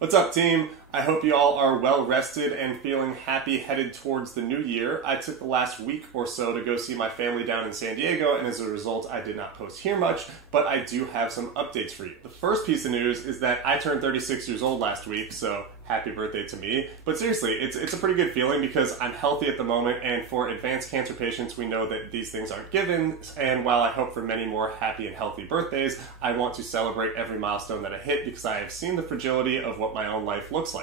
What's up, team? I hope you all are well rested and feeling happy headed towards the new year. I took the last week or so to go see my family down in San Diego, and as a result, I did not post here much, but I do have some updates for you. The first piece of news is that I turned 36 years old last week, so happy birthday to me. But seriously, it's a pretty good feeling because I'm healthy at the moment, and for advanced cancer patients, we know that these things aren't given, and while I hope for many more happy and healthy birthdays, I want to celebrate every milestone that I hit because I have seen the fragility of what my own life looks like.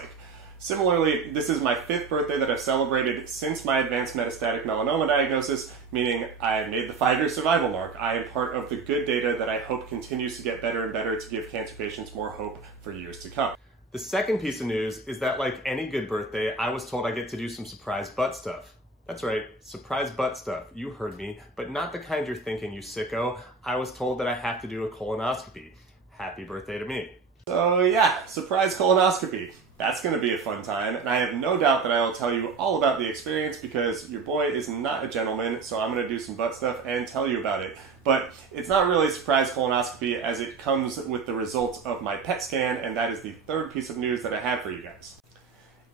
Similarly, this is my 5th birthday that I've celebrated since my advanced metastatic melanoma diagnosis, meaning I made the 5-year survival mark. I am part of the good data that I hope continues to get better and better to give cancer patients more hope for years to come. The second piece of news is that, like any good birthday, I was told I get to do some surprise butt stuff. That's right, surprise butt stuff. You heard me, but not the kind you're thinking, you sicko. I was told that I have to do a colonoscopy. Happy birthday to me. So yeah, surprise colonoscopy. That's going to be a fun time, and I have no doubt that I will tell you all about the experience because your boy is not a gentleman, so I'm going to do some butt stuff and tell you about it. But it's not really a surprise colonoscopy as it comes with the results of my PET scan, and that is the third piece of news that I have for you guys.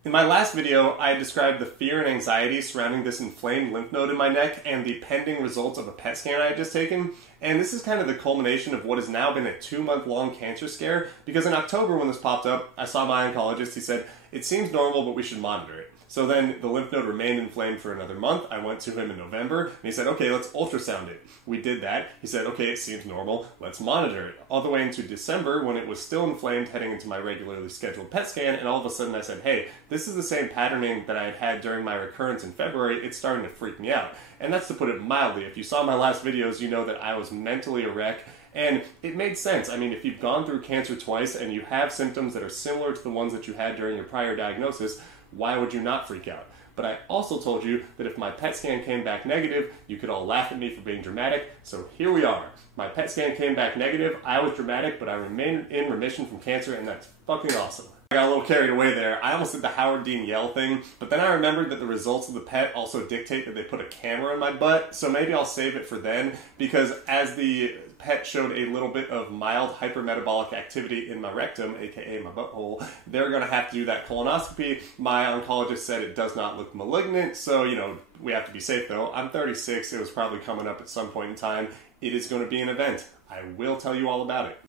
In my last video, I described the fear and anxiety surrounding this inflamed lymph node in my neck and the pending results of a PET scan I had just taken. And this is kind of the culmination of what has now been a 2-month-long cancer scare, because in October when this popped up, I saw my oncologist. He said, "It seems normal, but we should monitor it." So then the lymph node remained inflamed for another month. I went to him in November, and he said, "Okay, let's ultrasound it." We did that. He said, "Okay, it seems normal. Let's monitor it." All the way into December, when it was still inflamed, heading into my regularly scheduled PET scan, and all of a sudden I said, "Hey, this is the same patterning that I had had during my recurrence in February. It's starting to freak me out." And that's to put it mildly. If you saw my last videos, you know that I was mentally a wreck. And it made sense. I mean, if you've gone through cancer twice and you have symptoms that are similar to the ones that you had during your prior diagnosis, why would you not freak out? But I also told you that if my PET scan came back negative, you could all laugh at me for being dramatic. So here we are. My PET scan came back negative. I was dramatic, but I remain in remission from cancer, and that's fucking awesome. I got a little carried away there. I almost did the Howard Dean Yell thing, but then I remembered that the results of the PET also dictate that they put a camera in my butt, so maybe I'll save it for then, because as the PET showed a little bit of mild hypermetabolic activity in my rectum, aka my butthole, they're going to have to do that colonoscopy. My oncologist said it does not look malignant, so, you know, we have to be safe though. I'm 36, it was probably coming up at some point in time. It is going to be an event. I will tell you all about it.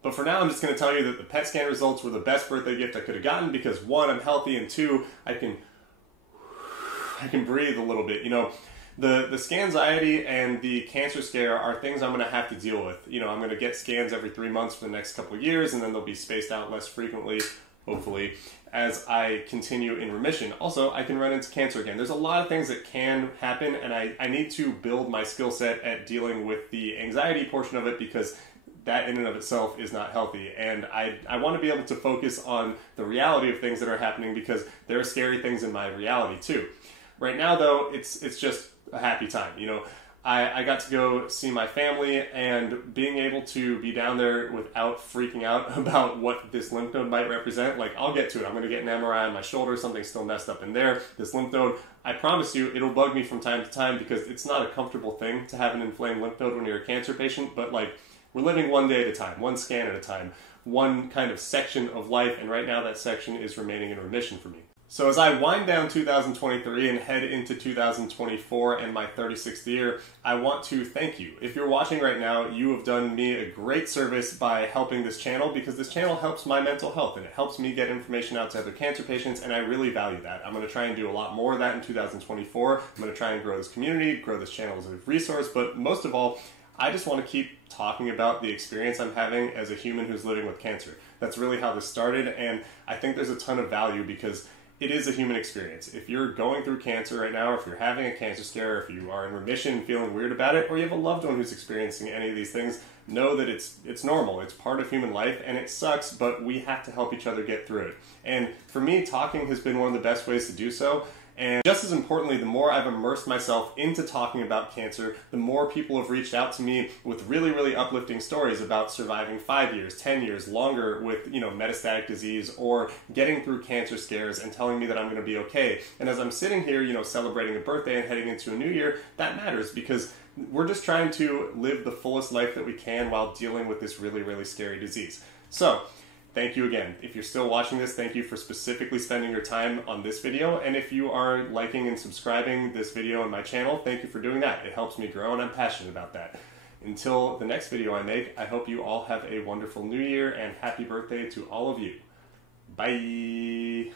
But for now, I'm just going to tell you that the PET scan results were the best birthday gift I could have gotten because 1, I'm healthy, and 2, I can breathe a little bit. You know, the scanxiety and the cancer scare are things I'm going to have to deal with. You know, I'm going to get scans every 3 months for the next couple of years, and then they'll be spaced out less frequently, hopefully, as I continue in remission. Also, I can run into cancer again. There's a lot of things that can happen, and I need to build my skill set at dealing with the anxiety portion of it because that in and of itself is not healthy, and I want to be able to focus on the reality of things that are happening because there are scary things in my reality too. Right now though, it's just a happy time. You know, I got to go see my family, and being able to be down there without freaking out about what this lymph node might represent, like, I'll get to it. I'm going to get an MRI on my shoulder, something's still messed up in there. This lymph node, I promise you, it'll bug me from time to time because it's not a comfortable thing to have an inflamed lymph node when you're a cancer patient, but like, we're living one day at a time, one scan at a time, one kind of section of life, and right now that section is remaining in remission for me. So as I wind down 2023 and head into 2024 and my 36th year, I want to thank you. If you're watching right now, you have done me a great service by helping this channel because this channel helps my mental health and it helps me get information out to other cancer patients, and I really value that. I'm going to try and do a lot more of that in 2024. I'm going to try and grow this community, grow this channel as a resource, but most of all, I just want to keep talking about the experience I'm having as a human who's living with cancer. That's really how this started, and I think there's a ton of value because it is a human experience. If you're going through cancer right now, or if you're having a cancer scare, if you are in remission and feeling weird about it, or you have a loved one who's experiencing any of these things, know that it's normal. It's part of human life, and it sucks, but we have to help each other get through it. And for me, talking has been one of the best ways to do so. And just as importantly, the more I've immersed myself into talking about cancer, the more people have reached out to me with really, really uplifting stories about surviving 5 years, 10 years, longer with, you know, metastatic disease or getting through cancer scares and telling me that I'm going to be okay. And as I'm sitting here, you know, celebrating a birthday and heading into a new year, that matters because we're just trying to live the fullest life that we can while dealing with this really, really scary disease. So, thank you again. If you're still watching this, thank you for specifically spending your time on this video. And if you are liking and subscribing this video on my channel, thank you for doing that. It helps me grow and I'm passionate about that. Until the next video I make, I hope you all have a wonderful new year and happy birthday to all of you. Bye.